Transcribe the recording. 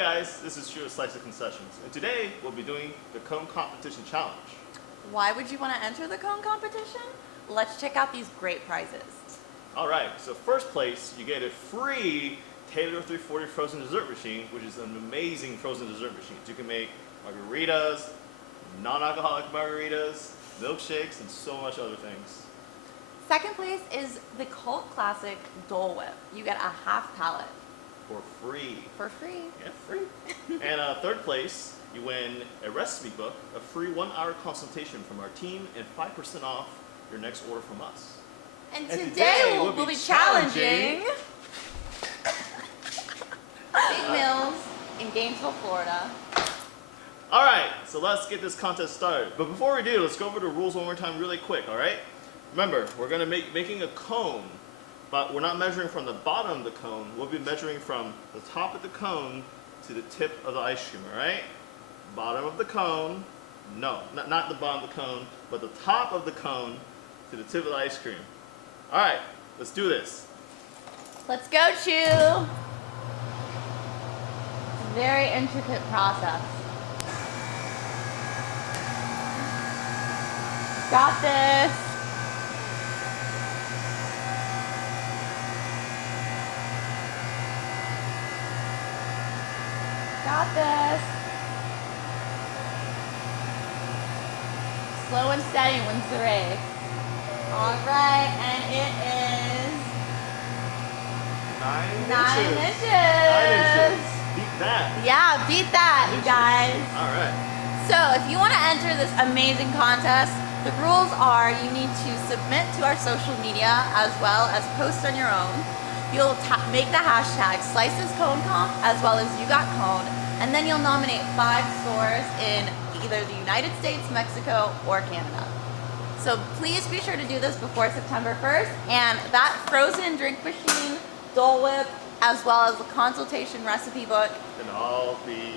guys, this is Stuart Slice of Concessions, and today we'll be doing the Cone Competition Challenge. Why would you want to enter the cone competition? Let's check out these great prizes. Alright, so first place, you get a free Taylor 340 frozen dessert machine, which is an amazing frozen dessert machine. You can make margaritas, non-alcoholic margaritas, milkshakes, and so much other things. Second place is the cult classic Dole Whip. You get a half pallet. For free. For free. Yeah, free. And third place, you win a recipe book, a free 1-hour consultation from our team, and 5% off your next order from us. And today we'll be challenging Big Mills in Gainesville, Florida. Alright, so let's get this contest started. But before we do, let's go over the rules one more time really quick, alright? Remember, we're going to making a cone, but we're not measuring from the bottom of the cone. We'll be measuring from the top of the cone to the tip of the ice cream, alright? Bottom of the cone, no, not the bottom of the cone, but the top of the cone to the tip of the ice cream. Alright, let's do this. Let's go, Chew! It's a very intricate process. Got this! Got this! Slow and steady wins the race. Alright, and it is 9 inches. 9 inches. Beat that. Yeah, beat that, you guys. Alright. So if you want to enter this amazing contest, the rules are you need to submit to our social media as well as post on your own. You'll make the hashtag SlicesConeComp as well as YouGotCone, and then you'll nominate 5 stores in either the United States, Mexico, or Canada. So please be sure to do this before September 1st, and that frozen drink machine, Dole Whip, as well as the consultation recipe book Can all be